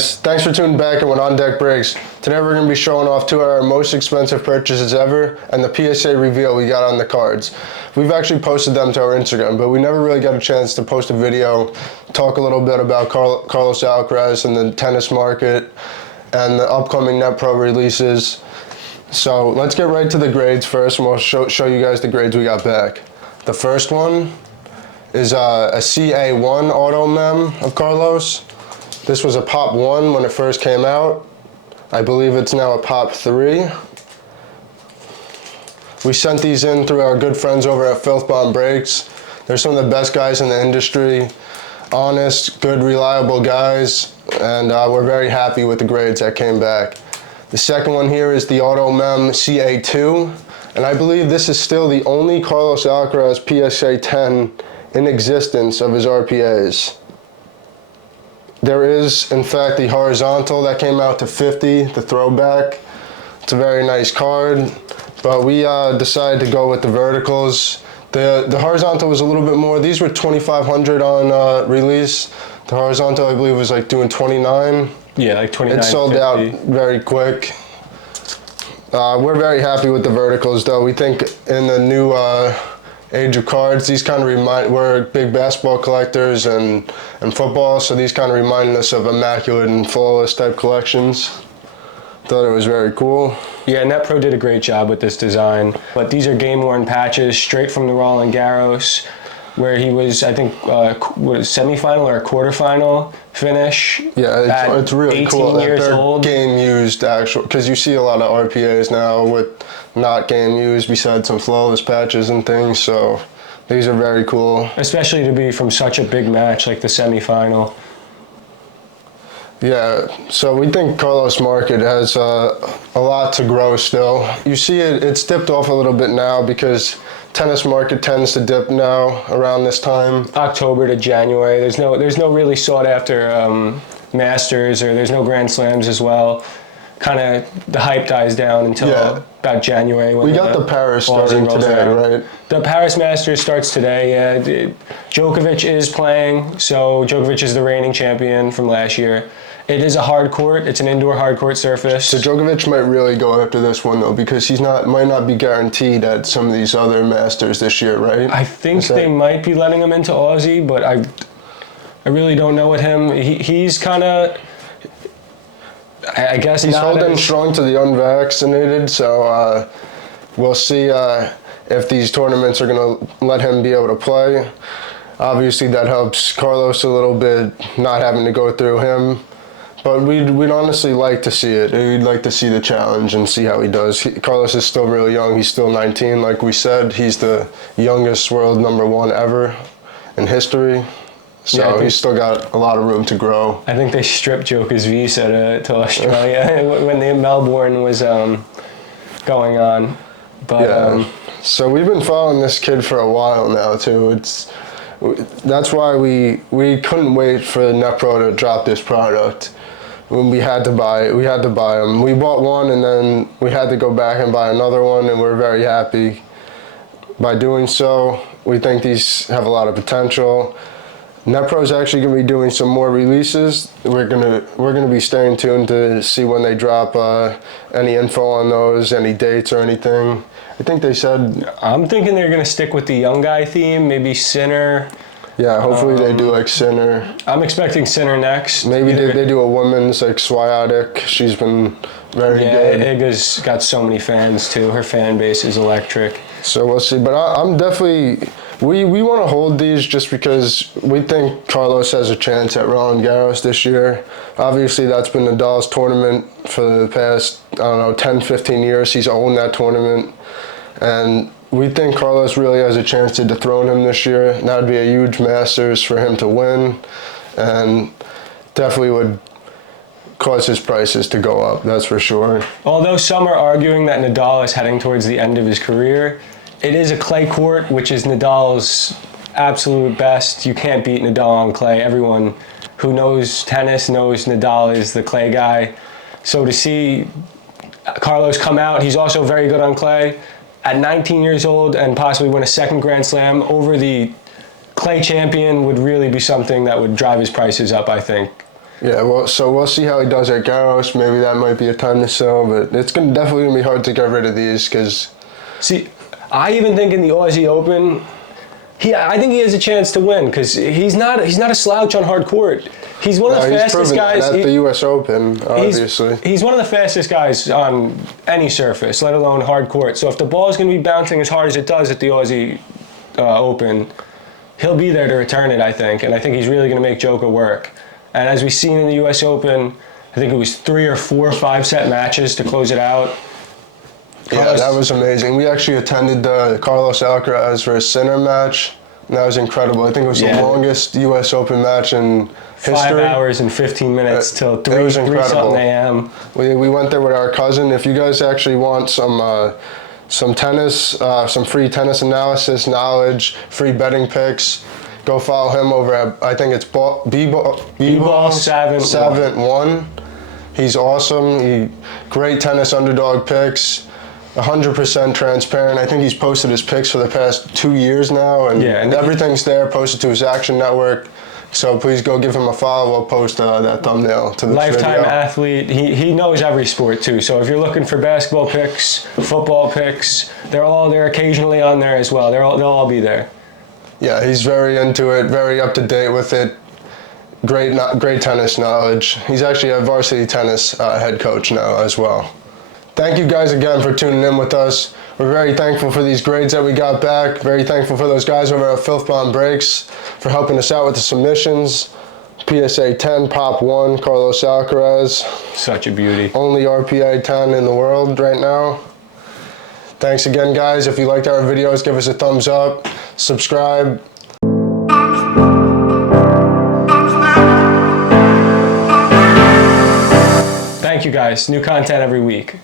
guys, thanks for tuning back in with On Deck Breaks. Today we're going to be showing off two of our most expensive purchases ever and the PSA reveal we got on the cards. We've actually posted them to our Instagram, but we never really got a chance to post a video, talk a little bit about Carlos Alcaraz and the tennis market and the upcoming NETPRO releases. So let's get right to the grades first, and we'll show you guys the grades we got back. The first one is a CA1 auto mem of Carlos. This was a Pop 1 when it first came out. I believe it's now a Pop 3. We sent these in through our good friends over at Filthbomb Breaks. They're some of the best guys in the industry. Honest, good, reliable guys, and we're very happy with the grades that came back. The second one here is the Auto Mem CA2, and I believe this is still the only Carlos Alcaraz PSA 10 in existence of his RPAs. There is, in fact, the horizontal that came out to 50, the throwback. It's a very nice card, but we decided to go with the verticals. The horizontal was a little bit more. These were 2,500 on release. The horizontal, I believe, was like doing 29. Yeah, like 29. It sold 50. out very quick. We're very happy with the verticals, though. We think in the new age of cards, these kind of we're big basketball collectors and football, so these kind of reminded us of immaculate and flawless type collections. Thought it was very cool. Yeah, NETPRO did a great job with this design, but these are game-worn patches straight from the Roland Garros, where he was, I think, semifinal or a quarterfinal finish. Yeah, it's really cool that years they're old. game-used actual, because you see a lot of RPAs now with not game-used besides some flawless patches and things, so these are very cool. Especially to be from such a big match like the semifinal. Yeah, so we think Carlos market has a lot to grow still. You see it's dipped off a little bit now because tennis market tends to dip now around this time. October to January. There's no really sought after Masters, or there's no Grand Slams as well. Kind of the hype dies down until about January. When we got the Paris starting today, right? The Paris Masters starts today, yeah. Djokovic is playing, so Djokovic is the reigning champion from last year. It is a hard court. It's an indoor hard court surface. So Djokovic might really go after this one, though, because he's might not be guaranteed at some of these other Masters this year, right? I think they might be letting him into Aussie, but I really don't know with him. He's kind of, I guess he's holding strong to the unvaccinated, so we'll see if these tournaments are going to let him be able to play. Obviously, that helps Carlos a little bit, not having to go through him. But we'd honestly like to see it. We'd like to see the challenge and see how he does. Carlos is still really young. He's still 19. Like we said, he's the youngest world #1 ever in history. So yeah, he's still got a lot of room to grow. I think they stripped Joker's visa to Australia when the Melbourne was going on. But yeah. So we've been following this kid for a while now too. That's why we couldn't wait for NETPRO to drop this product. We had to buy them. We bought one and then we had to go back and buy another one, and we're very happy by doing so. We think these have a lot of potential. NETPRO is actually going to be doing some more releases. We're gonna be staying tuned to see when they drop any info on those, any dates or anything. I think they said, I'm thinking they're going to stick with the young guy theme, maybe Sinner. Yeah, hopefully they do like Sinner. I'm expecting Sinner next. Maybe they do a woman's like Swiatek. She's been very good. Yeah, Iga's got so many fans too. Her fan base is electric. So we'll see. But I'm definitely, we want to hold these just because we think Carlos has a chance at Roland Garros this year. Obviously, that's been Nadal's tournament for the past, 10, 15 years. He's owned that tournament. And we think Carlos really has a chance to dethrone him this year. That would be a huge Masters for him to win, and definitely would cause his prices to go up, that's for sure. Although some are arguing that Nadal is heading towards the end of his career, it is a clay court, which is Nadal's absolute best. You can't beat Nadal on clay. Everyone who knows tennis knows Nadal is the clay guy. So to see Carlos come out, he's also very good on clay, at 19 years old and possibly win a second Grand Slam over the clay champion would really be something that would drive his prices up, I think. Yeah, well, so we'll see how he does at Garros. Maybe that might be a time to sell, but it's definitely gonna be hard to get rid of these because. See, I even think in the Aussie Open, I think he has a chance to win because he's not a slouch on hard court. He's one of the fastest guys at the U.S. Open. Obviously, he's one of the fastest guys on any surface, let alone hard court. So if the ball is going to be bouncing as hard as it does at the Aussie Open, he'll be there to return it, I think, and I think he's really going to make Joker work. And as we've seen in the U.S. Open, I think it was 3 or 4 5-set matches to close it out. Yeah, that was amazing. We actually attended the Carlos Alcaraz versus Sinner match, and that was incredible. I think it was the longest U.S. Open match in history. 5 hours and 15 minutes till 3 something a.m. We went there with our cousin. If you guys actually want some tennis, some free tennis analysis, knowledge, free betting picks, go follow him over at, I think it's B-Ball SAVANT 1. He's awesome. Great tennis underdog picks. 100% transparent. I think he's posted his picks for the past 2 years now, and everything's there, posted to his Action Network. So please go give him a follow. We'll post that thumbnail to this Lifetime video. Athlete. He knows every sport too. So if you're looking for basketball picks, football picks, they're occasionally on there as well. They'll all be there. Yeah, he's very into it, very up to date with it. Great tennis knowledge. He's actually a varsity tennis head coach now as well. Thank you guys again for tuning in with us. We're very thankful for these grades that we got back. Very thankful for those guys over at Filth Bomb Breaks for helping us out with the submissions. PSA 10, Pop 1, Carlos Alcaraz. Such a beauty. Only RPA 10 in the world right now. Thanks again, guys. If you liked our videos, give us a thumbs up, subscribe. Thank you guys. New content every week.